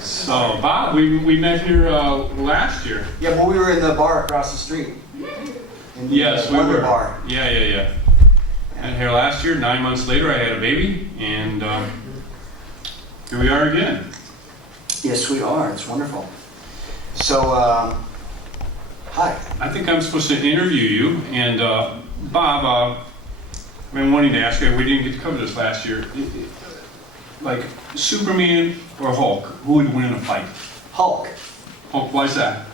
So, Bob, we met here last year. Yeah, well, we were in the bar across the street. In the, Yes, we Wonder were. Bar. Yeah. And here last year, 9 months later, I had a baby, and here we are again. Yes, we are. It's wonderful. So, hi. I think I'm supposed to interview you, and Bob, I've been wanting to ask you, we didn't get to cover this last year. Like, Superman or Hulk, who would win in a fight? Hulk. Hulk, why's that?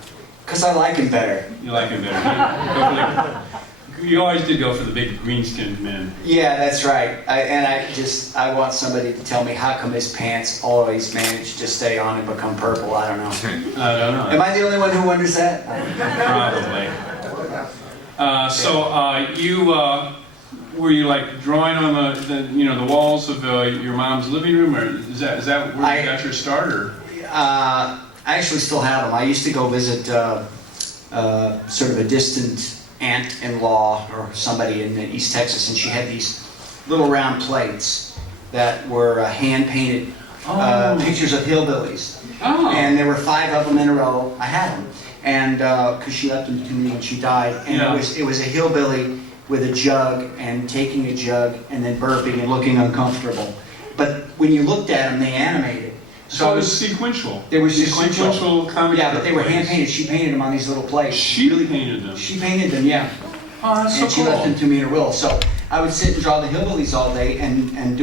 Because I like him better. You like him better. You always did go for the big green-skinned men. Yeah, that's right. I want somebody to tell me how come his pants always manage to stay on and become purple. I don't know. I don't know. Am I the only one who wonders that? Probably. Were you like drawing on the walls of your mom's living room, or is that where you got your start? Or? I actually still have them. I used to go visit sort of a distant aunt-in-law or somebody in East Texas, and she had these little round plates that were hand-painted pictures of hillbillies. Oh. And there were 5 of them in a row. I had them, and because she left them to me when she died, and Yeah. it was a hillbilly with a jug and taking a jug and then burping and looking uncomfortable. But when you looked at them, they animated. So it was sequential. They were sequential. Comic. Yeah, but they were hand-painted. She painted them on these little plates. She really painted them. She painted them, yeah. Oh, that's And so she cool. left them to me in a will. So I would sit and draw the hillbillies all day and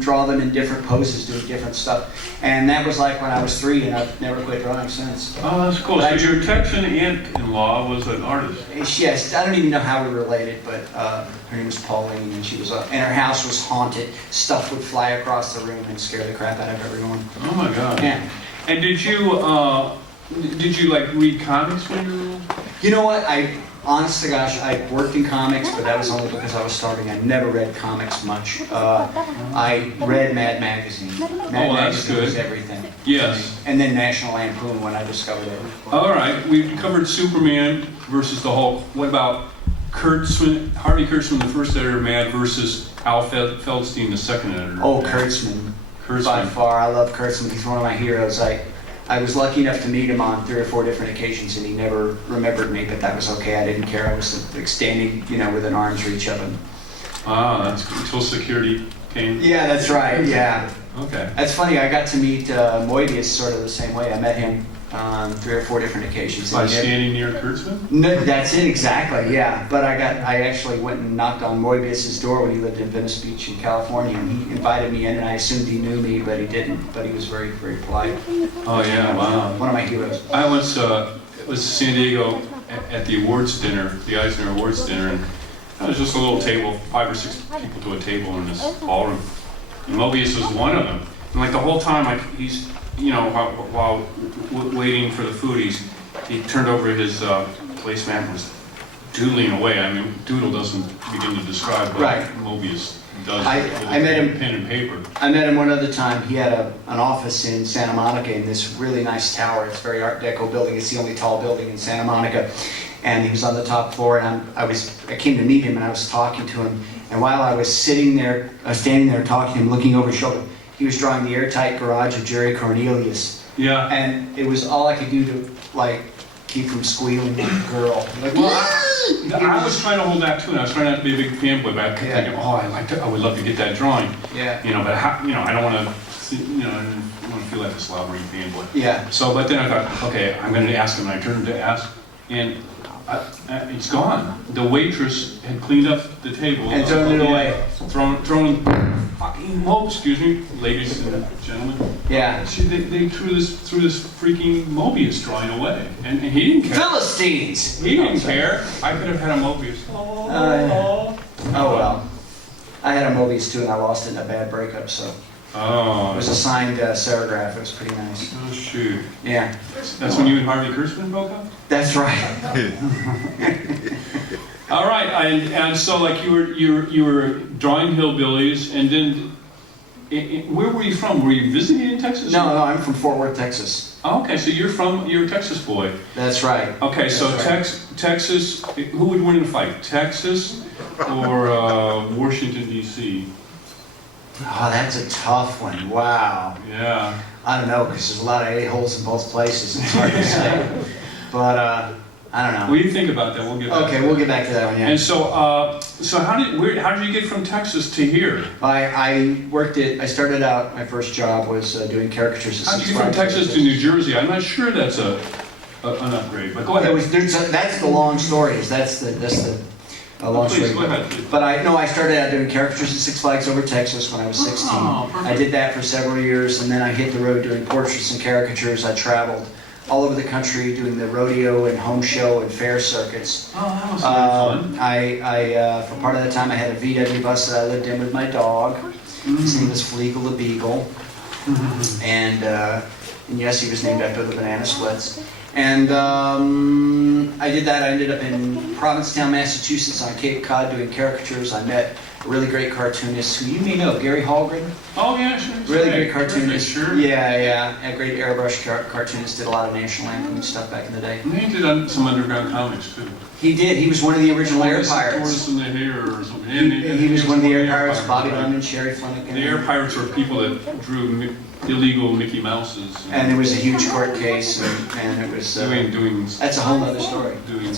draw them in different poses, doing different stuff. And that was like when I was 3, and I've never quit drawing since. Oh, that's cool. But So your Texan aunt-in-law was an artist. Yes, I don't even know how we were related, but her name was Pauline, and she was, and her house was haunted. Stuff would fly across the room and scare the crap out of everyone. Oh my God. Yeah. And did you like read comics when you were little? You know what? Honest to gosh, I worked in comics, but that was only because I was starting. I never read comics much. I read Mad Magazine. Mad that's Magazine was good. everything. Yes. And then National Lampoon when I discovered it. All right. We covered Superman versus the Hulk. What about Harvey Kurtzman, the first editor of Mad, versus Al Feldstein, the second editor? Oh, Kurtzman. By far, I love Kurtzman. He's one of my heroes. I was lucky enough to meet him on 3 or 4 different occasions, and he never remembered me, but that was okay. I didn't care. I was like standing, with an arm's reach of him. Ah, that's until security came. Yeah, that's right. Yeah. Okay. That's funny. I got to meet Moebius sort of the same way. I met him on 3 or 4 different occasions. By standing near Kurtzman? No, that's it exactly. Yeah, but I actually went and knocked on Moebius's door when he lived in Venice Beach in California, and he invited me in, and I assumed he knew me, but he didn't. But he was very, very polite. Oh yeah, wow. One of my heroes. I was in San Diego at the awards dinner, the Eisner Awards dinner, and it was just a little table, 5 or 6 people to a table in this ballroom. And Moebius was one of them. And like the whole time, like he's, while waiting for the food, he turned over his placemat and was doodling away. I mean, doodle doesn't begin to describe what Moebius does with I met him, pen and paper. I met him one other time. He had an office in Santa Monica in this really nice tower. It's a very Art Deco building. It's the only tall building in Santa Monica. And he was on the top floor, and I came to meet him, and I was talking to him. And while I was standing there talking to him, looking over his shoulder, he was drawing the airtight garage of Jerry Cornelius. Yeah. And it was all I could do to keep from squealing like a girl. Like, I was trying to hold that too, and I was trying not to be a big fanboy, but I kept thinking, I would love to get that drawing. Yeah. But I don't want to, I don't want to feel like a slobbering fanboy. Yeah. So, but then I thought, okay, I'm going to ask him. And I turned to ask, and it's gone. The waitress had cleaned up the table and thrown it away. Thrown fucking excuse me, ladies and gentlemen. Yeah. They threw this freaking Moebius drawing away, and he didn't care. Philistines. He didn't care. I could have had a Moebius. Oh well. I had a Moebius too, and I lost it in a bad breakup. So. Oh. It was a signed serigraph. It was pretty nice. Oh shoot. Yeah. That's when you and Harvey Kurtzman broke up? That's right. All right, and so like you were drawing hillbillies, and then where were you from? Were you visiting in Texas? No, I'm from Fort Worth, Texas. Oh, okay, so you're a Texas boy. That's right. Okay, so Texas, who would win in a fight, Texas or Washington D.C.? Oh, that's a tough one. Wow. Yeah. I don't know, because there's a lot of a-holes in both places. It's hard to say. But I don't know. Well, you think about that. We'll get back Okay, to we'll that. get back to that one, yeah. And so how did you get from Texas to here? I started out, my first job was doing caricatures. How did you get from Texas to New Jersey? I'm not sure that's an upgrade, but go ahead. That's the long story. That's the long Please, story. go ahead. But I started out doing caricatures at Six Flags Over Texas when I was 16. Oh, perfect. I did that for several years, and then I hit the road doing portraits and caricatures. I traveled all over the country doing the rodeo and home show and fair circuits. Oh, that was fun. For part of the time I had a VW bus that I lived in with my dog. His name was Fleagle the Beagle. And yes, he was named after the banana splits. And I did that. I ended up in Provincetown, Massachusetts on Cape Cod doing caricatures. I met a really great cartoonist who you may know, Gary Hallgren. Oh, yeah, sure. Really great cartoonist. Sure. Yeah. A great airbrush cartoonist. Did a lot of National Anthem and stuff back in the day. And he did some underground comics, too. He did. He was one of the original Air Pirates. Tortoise in the Hair or something. He was one of the Air Pirates. Bobby right? London, Sherry Flanagan. The Air Pirates were people that drew illegal Mickey Mouses. And there was a huge court case, and it was... doing that's a whole other story. Doing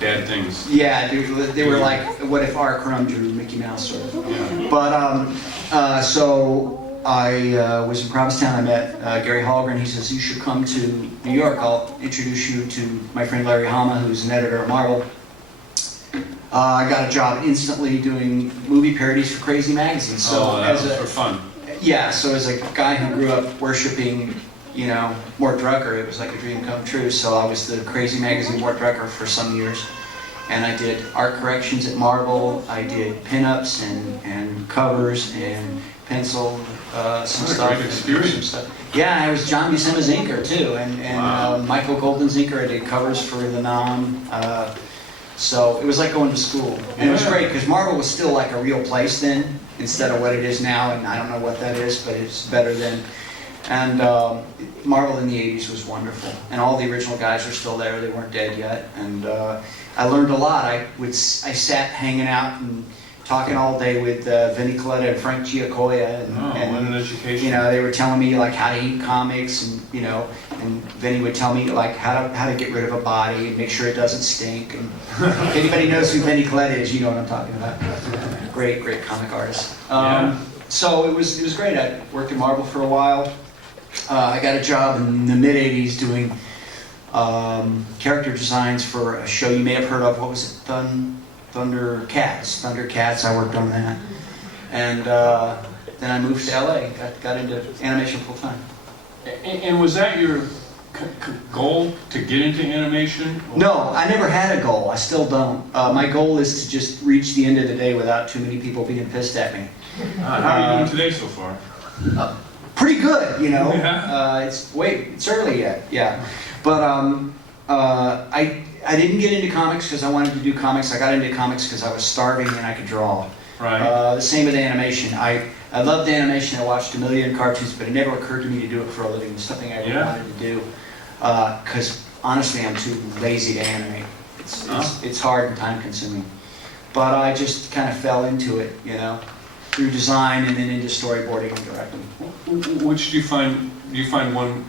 bad things. Yeah, they were like, what if R. Crumb drew Mickey Mouse? Sort of. Yeah. But, so I was in Provincetown. I met Gary Hallgren. He says, you should come to New York. I'll introduce you to my friend Larry Hama, who's an editor at Marvel. I got a job instantly doing movie parodies for Crazy Magazine. So that was for fun. Yeah, so as a guy who grew up worshiping, Mort Drucker, it was like a dream come true. So I was the Crazy Magazine Mort Drucker for some years. And I did art corrections at Marvel. I did pinups and covers and pencil some stuff. Great experience. Yeah, I was John Buscema's inker too, and Wow. Michael Golden's inker. I did covers for the Nom. So it was like going to school. And it was great because Marvel was still like a real place then instead of what it is now, and I don't know what that is, but it's better then. And Marvel in the 80s was wonderful. And all the original guys are still there. They weren't dead yet. And I learned a lot. I sat hanging out and talking all day with Vinnie Coletta and Frank Giacoia. And what an education. they were telling me like how to eat comics, and and Vinnie would tell me like how to get rid of a body and make sure it doesn't stink. And if anybody knows who Vinnie Coletta is, you know what I'm talking about. Great comic artist. So it was great. I worked at Marvel for a while. I got a job in the mid-'80s doing character designs for a show you may have heard of. What was it? Thundercats. Thundercats, I worked on that. And then I moved to LA, got into animation full time. And was that your goal to get into animation? No, I never had a goal. I still don't. My goal is to just reach the end of the day without too many people being pissed at me. How are you doing today so far? Pretty good, Yeah. It's early yet, yeah. But I didn't get into comics because I wanted to do comics. I got into comics because I was starving and I could draw. Right. The same with animation. I loved animation. I watched a million cartoons, but it never occurred to me to do it for a living. It's something I ever wanted to do. Because honestly, I'm too lazy to animate. It's hard and time consuming. But I just kind of fell into it, through design and then into storyboarding and directing. Which do you find one?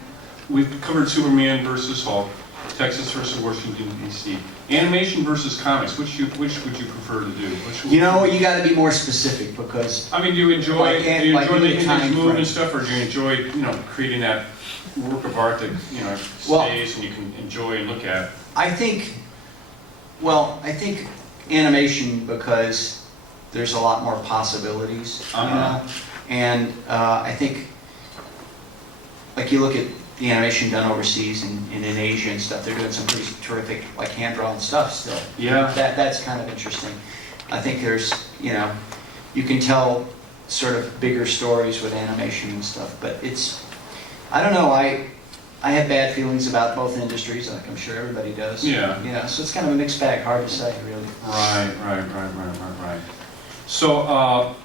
We've covered Superman versus Hulk, Texas versus Washington D.C. Animation versus comics. Which would you prefer to do? You got to be more specific because. I mean, do you enjoy making things move frame. and stuff, or do you enjoy creating that work of art that stays and you can enjoy and look at? I think animation because there's a lot more possibilities, and I think like you look at the animation done overseas and in Asia and stuff, they're doing some pretty terrific like hand-drawn stuff still. Yeah. That's kind of interesting. I think there's, you can tell sort of bigger stories with animation and stuff, but I don't know, I have bad feelings about both industries, like I'm sure everybody does. Yeah. So it's kind of a mixed bag, hard to say, really. Right. So,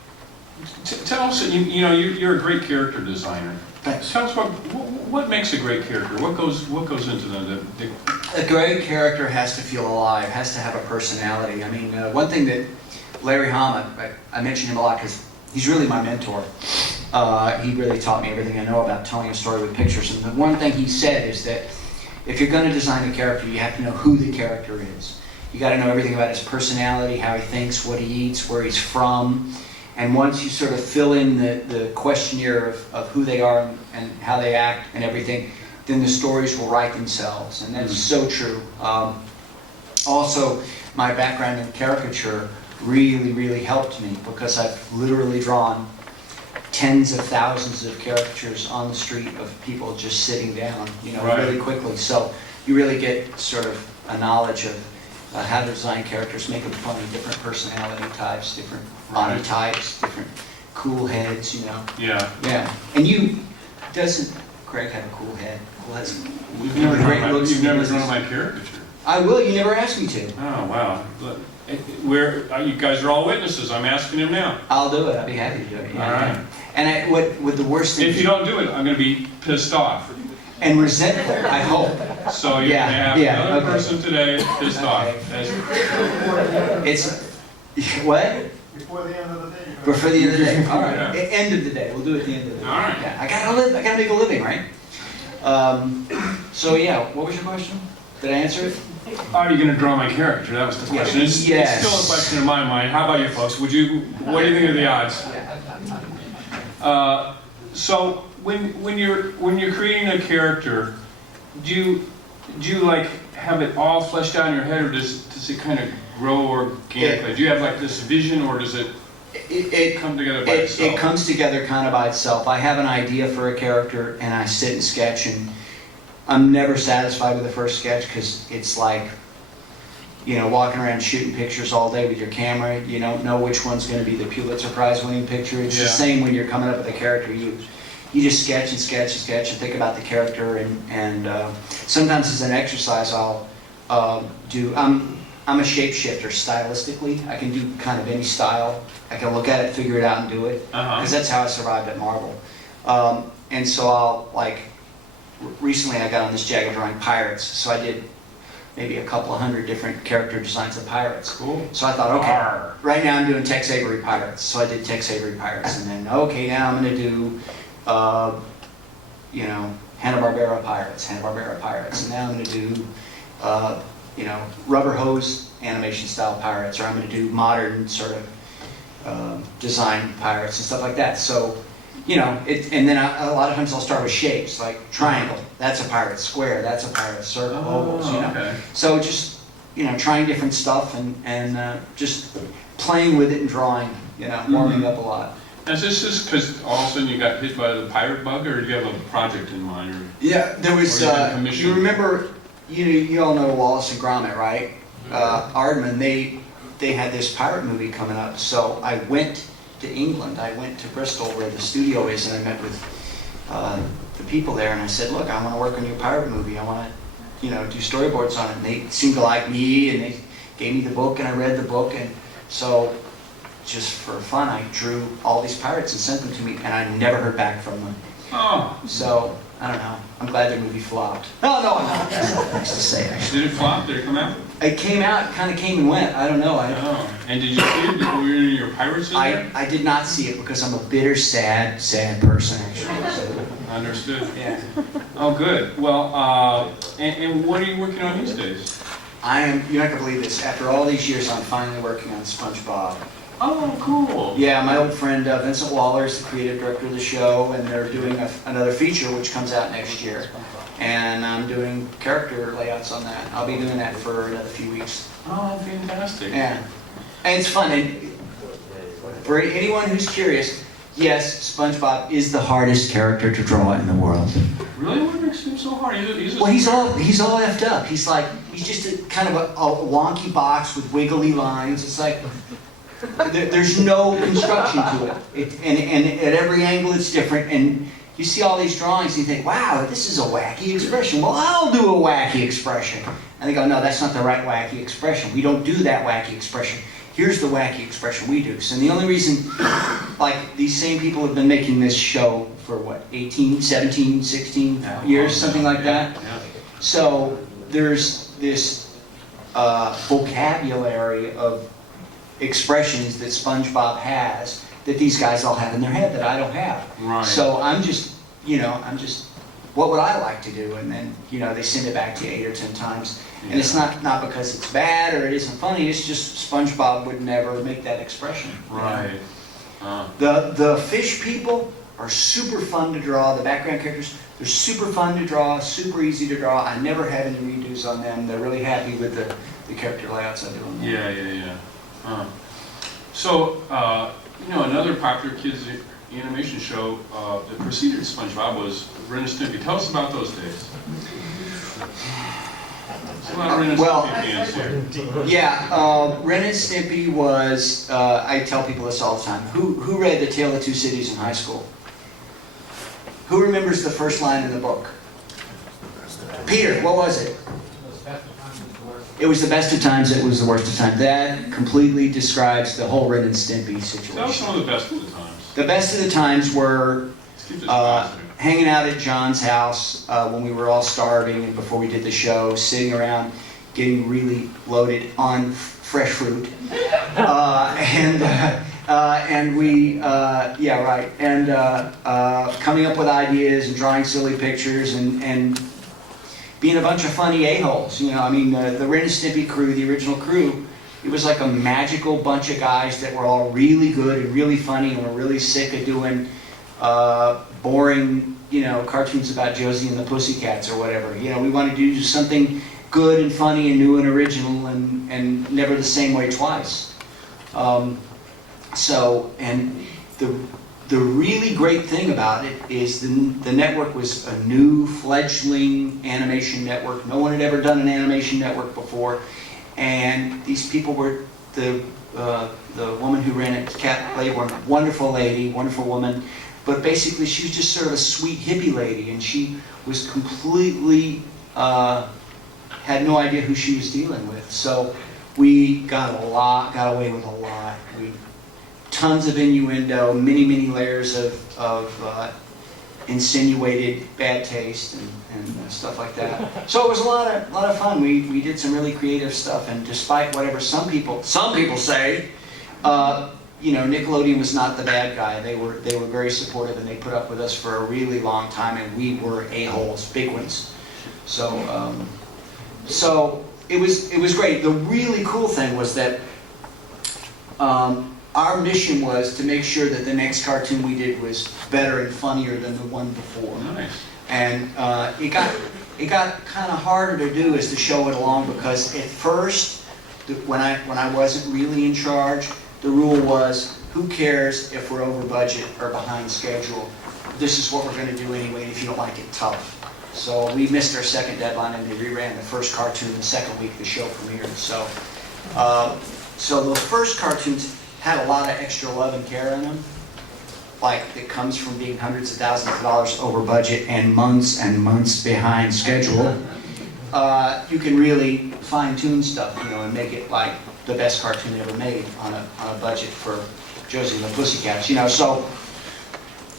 tell us, you're a great character designer. Thanks. Tell us what makes a great character. What goes into the A great character has to feel alive, has to have a personality. I mean, one thing that Larry Hama, I mention him a lot because he's really my mentor. He really taught me everything I know about telling a story with pictures. And the one thing he said is that if you're going to design a character, you have to know who the character is. You got to know everything about his personality, how he thinks, what he eats, where he's from. And once you sort of fill in the questionnaire of who they are and how they act and everything, then the stories will write themselves. And that's so true. Also, my background in caricature really, really helped me because I've literally drawn tens of thousands of caricatures on the street of people just sitting down, you know, Right. really quickly. So you really get sort of a knowledge of how to design characters, make them funny, different personality types, different body Right. types, different cool heads, you know. Yeah. Yeah. And doesn't Craig have a cool head? Cool heads. You've never Great drawn looks and drawn business. my caricature. I will, you never asked me to. Oh, wow. Look, you guys are all witnesses. I'm asking him now. I'll do it, I'll be happy to do it. Yeah. All right. And what the worst thing If you don't do it, I'm going to be pissed off. and resentful, I hope. So you're Yeah, going to have yeah, another okay. person today pissed off. It's, what? Before the end of the day. Before the end of the day, all right. Yeah. End of the day, we'll do it at the end of the day. All right. Yeah, I gotta make a living, right? So yeah, what was your question? Did I answer it? Are you going to draw my character? That was the question. It's Yes. still a question in my mind. How about you folks? What do you think of the odds? So when you're creating a character, do you like have it all fleshed out in your head, or does it kind of grow organically? Do you have like this vision, or does it come together by itself? It comes together kind of by itself. I have an idea for a character and I sit and sketch, and I'm never satisfied with the first sketch because it's like, you know, walking around shooting pictures all day with your camera. You don't know which one's going to be the Pulitzer Prize winning picture. It's Yeah. the same when you're coming up with a character. You just sketch and sketch and sketch and think about the character, and sometimes as an exercise I'll do. I'm a shapeshifter stylistically. I can do kind of any style. I can look at it, figure it out, and do it. Because that's how I survived at Marvel. And so I'll, like, recently I got on this jag of drawing pirates. So I did maybe a couple of hundred different character designs of pirates. Cool. So I thought, okay, right now I'm doing Tex Avery pirates. So I did Tex Avery pirates. And then, okay, now I'm going to do, you know, Hanna-Barbera pirates. And now I'm going to do, you know, rubber hose animation style pirates. Or I'm going to do modern sort of design pirates and stuff like that. So, you know, and then a lot of times I'll start with shapes, like triangle, that's a pirate, square, that's a pirate, circle, ovals, you know. Okay. So just, you know, trying different stuff and just playing with it and drawing, you know, warming up a lot. Is this just because all of a sudden you got hit by the pirate bug, or do you have a project in mind? Or Yeah, there was, Or you've been commissioned? you remember, you all know Wallace and Gromit, right? Aardman, they had this pirate movie coming up, so I went to England. I went to Bristol where the studio is, and I met with the people there, and I said, look, I want to work on your pirate movie. I want to, you know, do storyboards on it. And they seemed to like me, and they gave me the book, and I read the book, and so just for fun, I drew all these pirates and sent them to me, and I never heard back from them. Oh, So, I don't know. I'm glad their movie flopped. No, I'm not. That's not nice to say, actually. did it flop? Did it come out? It came out, kind of came and went. I don't know. Oh, and did you see it? Were you in your pirates in there? I did not see it because I'm a bitter, sad person, actually. So, Understood. yeah. Oh, good. Well, and what are you working on these days? You're not going to believe this. After all these years, I'm finally working on SpongeBob. Oh, cool. Yeah, my old friend Vincent Waller is the creative director of the show, and they're doing another feature which comes out next year. And I'm doing character layouts on that. I'll be doing that for another few weeks. Oh, fantastic. Yeah. And it's fun. And for anyone who's curious, yes, SpongeBob is the hardest character to draw in the world. Really? What makes him so hard? Well, he's all effed up. He's just a kind of a wonky box with wiggly lines. It's like there's no construction to it. And at every angle it's different. And you see all these drawings and you think, wow, this is a wacky expression. Well, I'll do a wacky expression. And they go, no, that's not the right wacky expression. We don't do that wacky expression. Here's the wacky expression we do. So the only reason, like, these same people have been making this show for what, 18, 17, 16 years, something like that. Yeah. So there's this vocabulary of expressions that SpongeBob has that these guys all have in their head that I don't have. Right. So I'm just, what would I like to do? And then, they send it back to you 8 or 10 times. Yeah. And it's not because it's bad or it isn't funny, it's just SpongeBob would never make that expression. Right. The fish people are super fun to draw, the background characters, they're super fun to draw, super easy to draw. I never have any redos on them. They're really happy with the character layouts I do on them. Yeah. So, another popular kids animation show that preceded SpongeBob was Ren and Stimpy. Tell us about those days. There's a lot of Ren and Stimpy fans here. Yeah, Ren and Stimpy was, I tell people this all the time. Who read The Tale of Two Cities in high school? Who remembers the first line in the book? Peter, what was it? It was the best of times, it was the worst of times. That completely describes the whole Ren and Stimpy situation. That was some of the best of the times. The best of the times were hanging out at John's house when we were all starving and before we did the show, sitting around getting really loaded on fresh fruit. Coming up with ideas and drawing silly pictures and being a bunch of funny a-holes. The Ren and Stimpy crew, the original crew, it was like a magical bunch of guys that were all really good and really funny and were really sick of doing boring, cartoons about Josie and the Pussycats or whatever. We wanted to do something good and funny and new and original and never the same way twice. The really great thing about it is the network was a new fledgling animation network. No one had ever done an animation network before, and these people were the woman who ran it, Kat Laybourne, wonderful lady, wonderful woman, but basically she was just sort of a sweet hippie lady, and she was completely had no idea who she was dealing with. So we got away with a lot. Tons of innuendo, many layers of insinuated bad taste and stuff like that. So it was a lot of fun. We did some really creative stuff, and despite whatever some people say, Nickelodeon was not the bad guy. They were very supportive, and they put up with us for a really long time, and we were a-holes, big ones. So it was great. The really cool thing was that our mission was to make sure that the next cartoon we did was better and funnier than the one before. Nice. And it got kind of harder to do as to show it along, because at first, when I wasn't really in charge, the rule was, who cares if we're over budget or behind schedule? This is what we're going to do anyway, and if you don't like it, tough. So we missed our second deadline, and they reran the first cartoon the second week the show premiered. So the first cartoons had a lot of extra love and care in them, like it comes from being hundreds of thousands of dollars over budget and months behind schedule. You can really fine-tune stuff, and make it like the best cartoon ever made on a budget for Josie and the Pussycats. So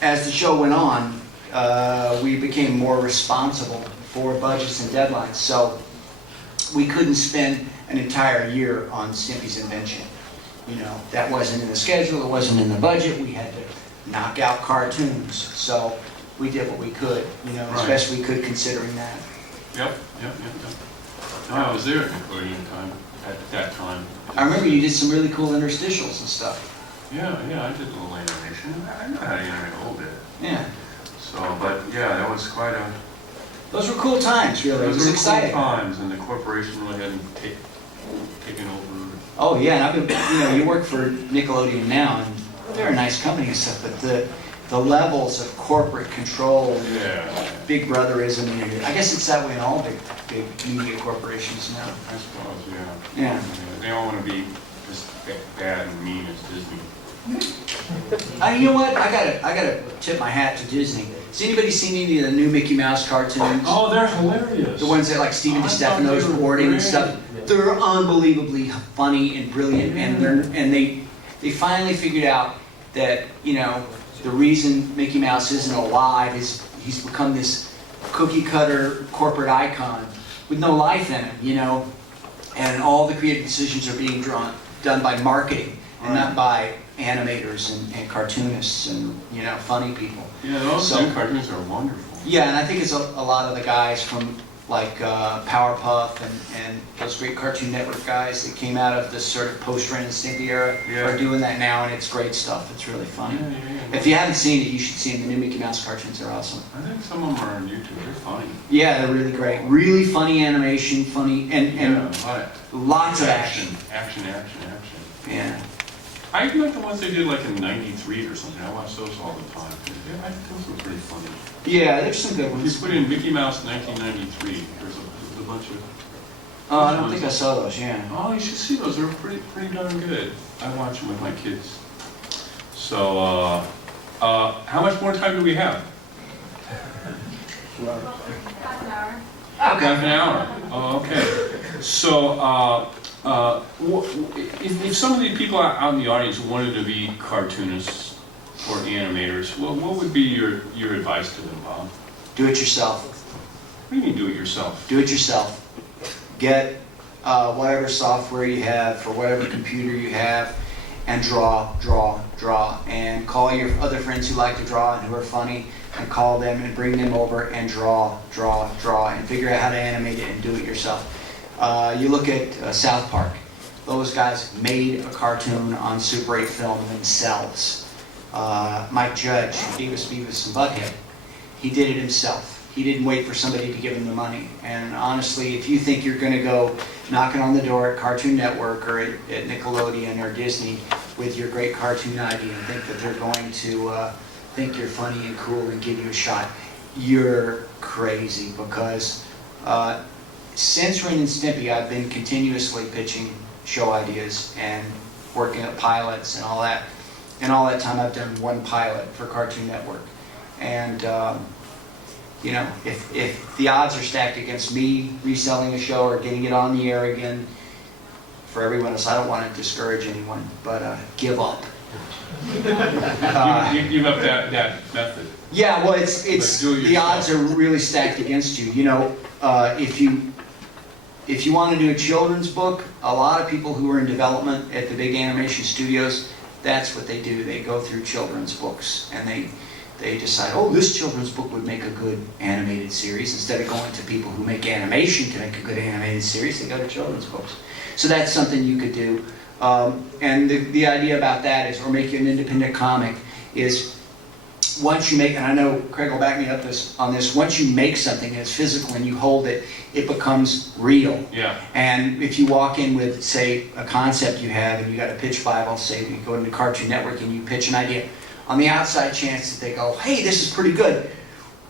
as the show went on, we became more responsible for budgets and deadlines. So we couldn't spend an entire year on Stimpy's invention. That wasn't in the schedule, it wasn't in the budget, we had to knock out cartoons. So we did what we could, as best we could considering that. Yep. No, I was there at Nickelodeon at that time. I remember you did some really cool interstitials and stuff. Yeah, I did a little animation. I know how to animate a little bit. Yeah. But that was quite a... Those were cool times, really. It was exciting. Cool times, and the corporation really hadn't taken over. Oh yeah, and I've been, you work for Nickelodeon now, and they're a nice company and stuff, but the levels of corporate control, Big Brotherism, I guess it's that way in all big media corporations now. I suppose, Yeah. They all want to be as bad and mean as Disney. You know what? I gotta tip my hat to Disney. Has anybody seen any of the new Mickey Mouse cartoons? Oh, they're hilarious. The ones that like Stephen DiStefano's boarding and stuff. They're unbelievably funny and brilliant, and they finally figured out that the reason Mickey Mouse isn't alive is he's become this cookie cutter corporate icon with no life in him, and all the creative decisions are being done by marketing and not by animators and cartoonists and, you know, funny people. Yeah, those new cartoons are wonderful. Yeah, and I think it's a lot of the guys from like Powerpuff and those great Cartoon Network guys that came out of this sort of post-Ren and Stimpy era are doing that now, and it's great stuff. It's really funny. Yeah. If you haven't seen it, you should see them. The new Mickey Mouse cartoons are awesome. I think some of them are on YouTube. They're funny. Yeah, they're really great. Really funny animation, funny, and lots of action. Action. Yeah. I like the ones they did like in '93 or something. I watch those all the time. Yeah, I think those were pretty funny. Yeah, there's some good If ones. you put in Mickey Mouse 1993, there's a bunch of... Oh, I don't think I saw those, yeah. Oh, you should see those. They're pretty darn good. I watch them with my kids. So, how much more time do we have? Half an hour. Okay. Half an hour. Oh, okay. So, if some of the people out in the audience wanted to be cartoonists or animators, what would be your advice to them, Bob? Do it yourself. What do you mean do it yourself? Do it yourself. Get whatever software you have for whatever computer you have and draw. And call your other friends who like to draw and who are funny and call them and bring them over and draw and figure out how to animate it and do it yourself. You look at South Park. Those guys made a cartoon on Super 8 film themselves. Mike Judge, Beavis and Butthead, he did it himself. He didn't wait for somebody to give him the money. And honestly, if you think you're going to go knocking on the door at Cartoon Network or at Nickelodeon or Disney with your great cartoon idea and think that they're going to think you're funny and cool and give you a shot, you're crazy. Because since Ren and Stimpy, I've been continuously pitching show ideas and working at pilots and all that. And all that time I've done one pilot for Cartoon Network. And you know, if the odds are stacked against me reselling a show or getting it on the air again, for everyone else, I don't want to discourage anyone, but give up. Give up that method. Yeah, well, it's the odds are really stacked against you. You know, if you want to do a children's book, a lot of people who are in development at the big animation studios, that's what they do. They go through children's books and they decide, oh, this children's book would make a good animated series. Instead of going to people who make animation to make a good animated series, they go to children's books. So that's something you could do. And the idea about that is, or make an independent comic, is once you make, and I know Craig will back me up on this, once you make something that's physical and you hold it, it becomes real. Yeah. And if you walk in with, say, a concept you have and you got a pitch Bible, say you go into Cartoon Network and you pitch an idea, on the outside chance that they go, hey, this is pretty good,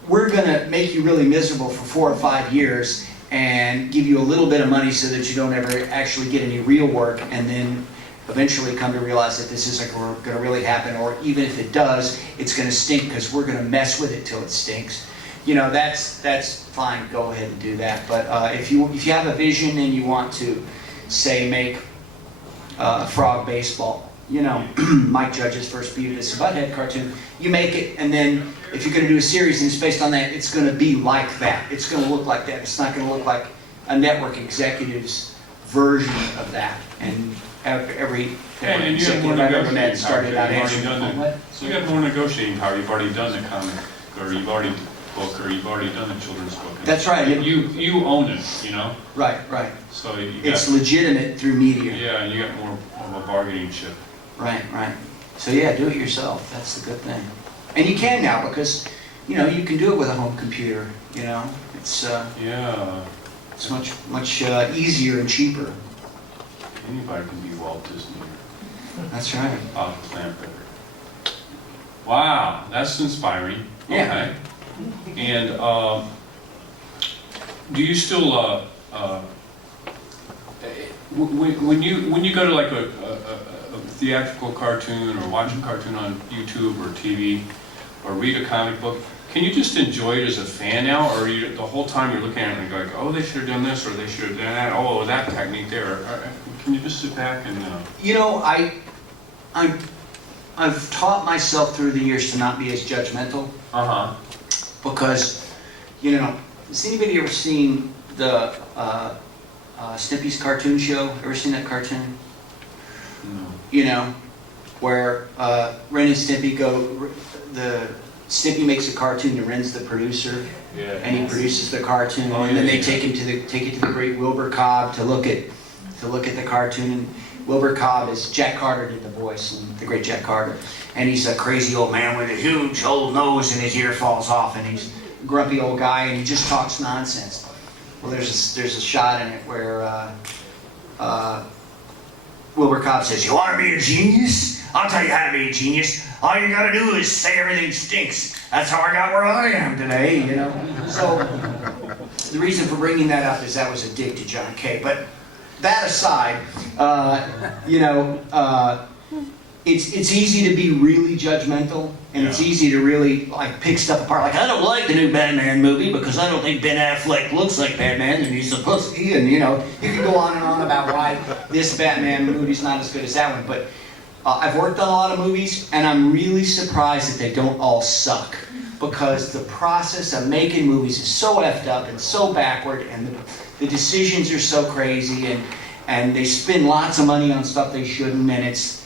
we're going to make you really miserable for 4 or 5 years and give you a little bit of money so that you don't ever actually get any real work, and then eventually come to realize that this isn't going to really happen, or even if it does, it's going to stink because we're going to mess with it till it stinks. You know, that's fine, go ahead and do that. But if you have a vision and you want to, say, make Frog Baseball, you know, Mike Judge's first Beavis and Butthead cartoon, you make it, and then if you're going to do a series and it's based on that, it's going to be like that. It's going to look like that. It's not going to look like a network executive's version of that. And every And you have more executive I've ever met negotiating started out power. answering. So you got more negotiating power. You've already done the comic, or you've already book, or you've already done the children's book. That's right. You own it, you know. Right. So It's legitimate through media. Yeah, and you got more of a bargaining chip. Right. So yeah, do it yourself. That's the good thing. And you can now, because, you know, you can do it with a home computer. You know, it's it's much easier and cheaper. Anybody can be Walt Disney or That's right. Bob Clampett. Wow, that's inspiring. Yeah. Okay. And do you still when you go to like a theatrical cartoon or watch a cartoon on YouTube or TV or read a comic book, can you just enjoy it as a fan now, or the whole time you're looking at it and go like, oh, they should have done this, or they should have done that, oh, that technique there? Can you just sit back and... You know, I've taught myself through the years to not be as judgmental. Because, you know, has anybody ever seen the Stimpy's cartoon show? Ever seen that cartoon? No. You know, where Ren and Stimpy Stimpy makes a cartoon and Ren's the producer, and he produces the cartoon, and then they take it to the great Wilbur Cobb to look at the cartoon. And Wilbur Cobb is Jack Carter did the voice, and the great Jack Carter, and he's a crazy old man with a huge old nose and his ear falls off, and he's a grumpy old guy, and he just talks nonsense. Well, there's a shot in it where Wilbur Cobb says, "You want to be a genius? I'll tell you how to be a genius. All you got to do is say everything stinks. That's how I got where I am today, you know." So the reason for bringing that up is that was a dig to John Kay. But that aside, it's easy to be really judgmental, and it's easy to really like pick stuff apart. Like, I don't like the new Batman movie because I don't think Ben Affleck looks like Batman and he's a pussy, and you can go on and on about why this Batman movie's not as good as that one. But I've worked on a lot of movies, and I'm really surprised that they don't all suck, because the process of making movies is so effed up and so backward, and the decisions are so crazy, and they spend lots of money on stuff they shouldn't, and it's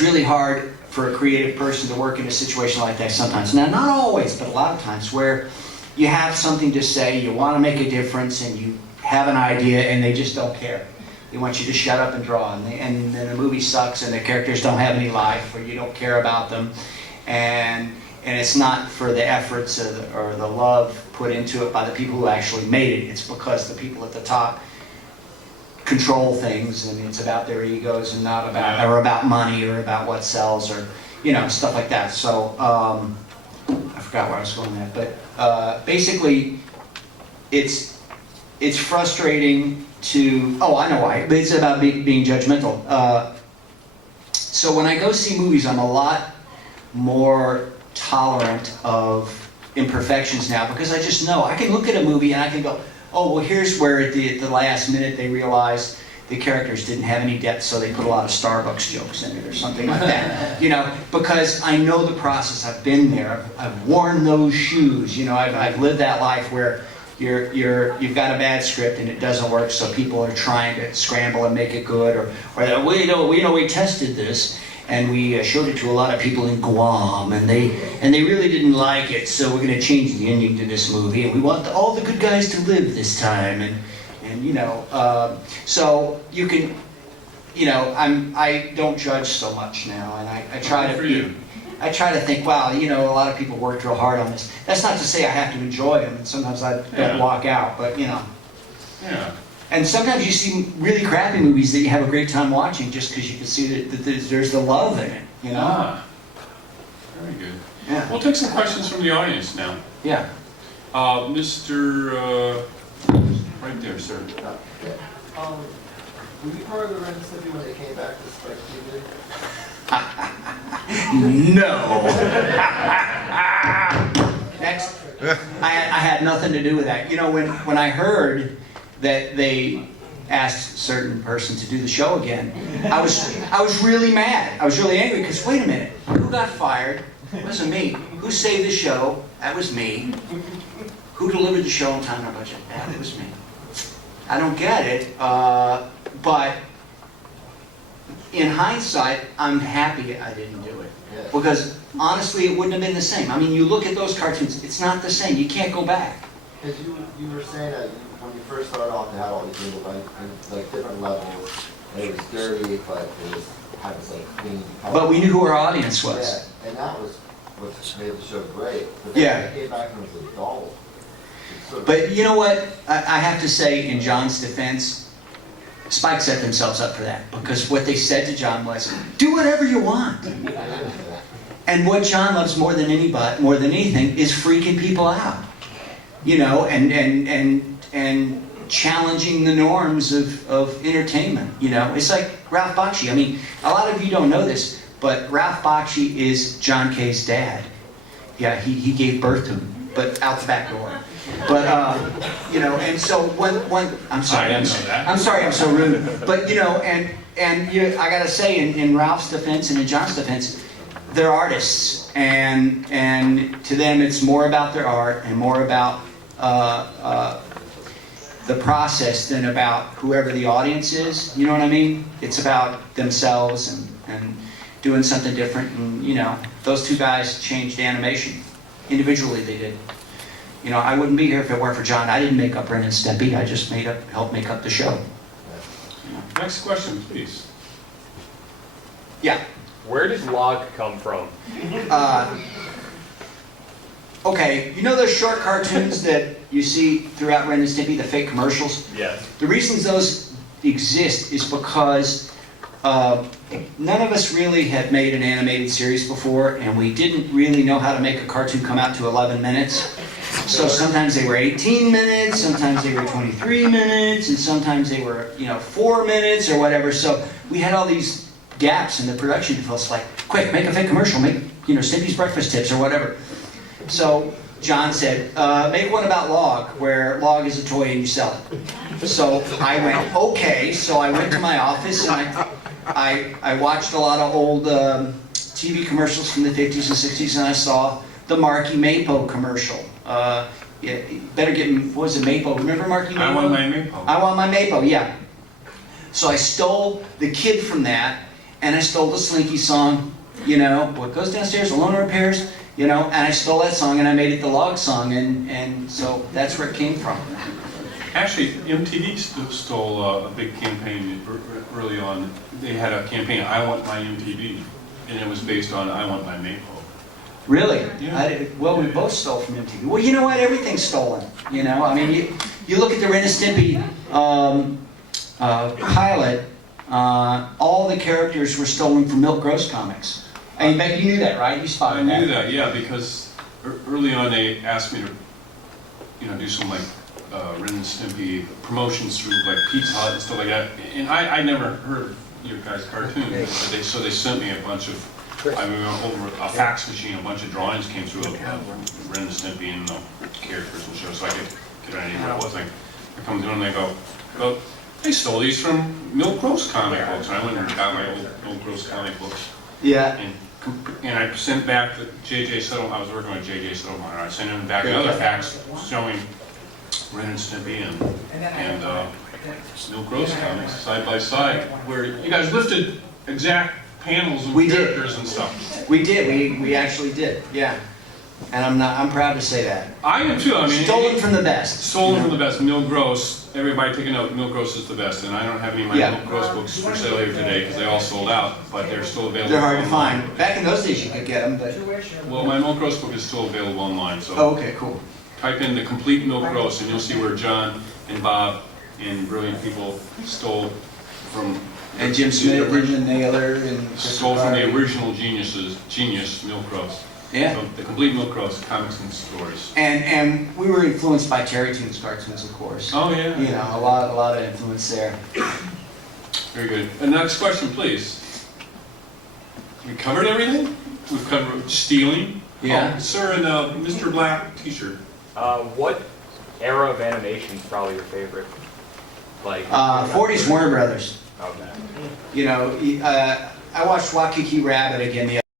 really hard for a creative person to work in a situation like that sometimes. Now, not always, but a lot of times, where you have something to say, you want to make a difference, and you have an idea, and they just don't care. They want you to shut up and draw, and then the movie sucks, and the characters don't have any life, or you don't care about them, and it's not for the efforts or the love put into it by the people who actually made it. It's because the people at the top control things, and it's about their egos and not about about money or about what sells, or stuff like that. So I forgot where I was going with that, but basically, it's frustrating to. Oh, I know why. But it's about being judgmental. So when I go see movies, I'm a lot more tolerant of imperfections now, because I just know I can look at a movie and I can go, oh, well, here's where at the last minute they realized the characters didn't have any depth, so they put a lot of Starbucks jokes in it or something like that. Because I know the process. I've been there. I've worn those shoes. I've lived that life where you've got a bad script and it doesn't work, so people are trying to scramble and make it good, or we tested this and we showed it to a lot of people in Guam, and they really didn't like it, so we're going to change the ending to this movie, and we want all the good guys to live this time, and so you can, I don't judge so much now, and I try to. I try to think, wow, a lot of people worked real hard on this. That's not to say I have to enjoy them, and sometimes I don't walk out, but Yeah. And sometimes you see really crappy movies that you have a great time watching just because you can see that there's the love in it, Ah, very good. Yeah. We'll take some questions from the audience now. Yeah. Mr. Right there, sir. Were you part of the Ren Stimpy when they came back to Spike TV? No. Next. I had nothing to do with that. When I heard that they asked a certain person to do the show again, I was really mad. I was really angry, because wait a minute, who got fired? It wasn't me. Who saved the show? That was me. Who delivered the show on time and budget? That was me. I don't get it, but in hindsight, I'm happy I didn't do it. Because honestly, it wouldn't have been the same. I mean, you look at those cartoons, it's not the same. You can't go back. Because you were saying that when you first started off, they had all these little like different levels. And it was dirty, but it had this clean. But we knew who our audience was. Yeah, and that was what made the show great. But then it came back and it was dull. But you know what? I have to say, in John's defense, Spike set themselves up for that, because what they said to John was, "Do whatever you want." And what John loves more than anything, is freaking people out, and challenging the norms of entertainment. It's like Ralph Bakshi. I mean, a lot of you don't know this, but Ralph Bakshi is John Kay's dad. Yeah, he gave birth to him, but out the back door. But and so when I'm sorry, I didn't know that. I'm sorry, I'm so rude. But I gotta say, in Ralph's defense and in John's defense, they're artists, and to them it's more about their art and more about the process than about whoever the audience is. You know what I mean? It's about themselves and doing something different. And you know, those two guys changed animation. Individually they did. You know, I wouldn't be here if it weren't for John. I didn't make up Ren and Stimpy. I just helped make up the show. Next question, please. Yeah. Where does log come from? Okay, you know those short cartoons that you see throughout Ren and Stimpy, the fake commercials? Yes. The reasons those exist is because none of us really had made an animated series before, and we didn't really know how to make a cartoon come out to 11 minutes. So sometimes they were 18 minutes, sometimes they were 23 minutes, and sometimes they were, 4 minutes or whatever. So we had all these gaps in the production. It was like, quick, make a fake commercial, make, Stimpy's breakfast tips or whatever. So John said, make one about Log, where Log is a toy and you sell it. So I went, okay. So I went to my office and I watched a lot of old TV commercials from the 50s and 60s, and I saw the Marky Mapo commercial. Better get, what was it, Mapo? Remember Marky Mapo? I want my Mapo. I want my Mapo, yeah. So I stole the kid from that, and I stole the Slinky song, what goes downstairs, alone repairs, and I stole that song and I made it the Log song, and so that's where it came from. Actually, MTV stole a big campaign early on. They had a campaign, I want my MTV, and it was based on I want my Mapo. Really? Yeah. We both stole from MTV. Well, you know what? Everything's stolen. I mean, you look at the Ren and Stimpy pilot. All the characters were stolen from Milk Gross comics. And you knew that, right? You spotted that. I knew that, yeah, because early on they asked me to, do some like Ren and Stimpy promotions through like Pizza Hut and stuff like that. And I never heard of your guys' cartoons, so they sent me a bunch of. I went over a fax machine, a bunch of drawings came through of Ren and Stimpy and the characters and shows, so I could get an idea what it was. I come through and they go, well, they stole these from Milk Gross comic books. And I went and got my old Milk Gross comic books. Yeah. And I sent back the J.J. Settlemeyer. I was working with J.J. Settlemeyer. I sent him back another fax showing Ren and Stimpy and Milk Gross comics side by side, where you guys lifted exact panels and characters and stuff. We did. We actually did. Yeah. And I'm proud to say that. I am too. I mean, stolen from the best. Stolen from the best. Milk Gross. Everybody take a note. Milk Gross is the best, and I don't have any of my Milk Gross books for sale here today because they all sold out, but they're still available. They're hard to find. Back in those days, you could get them, but. Well, my Milk Gross book is still available online, so. Oh, okay, cool. Type in the complete Milk Gross, and you'll see where John and Bob and brilliant people stole from. And Jim Smith and the Nailer and. Stole from the original genius Milk Gross. Yeah. So the complete Milk Gross, comics and stories. And we were influenced by Terry Toons cartoons, of course. Oh yeah. A lot of influence there. Very good. And next question, please. We covered everything. We've covered stealing. Yeah. Oh, sir, in a Mr. Black T-shirt. What era of animation is probably your favorite? Like 40s Warner Brothers. Okay. I watched Waikiki Rabbit again the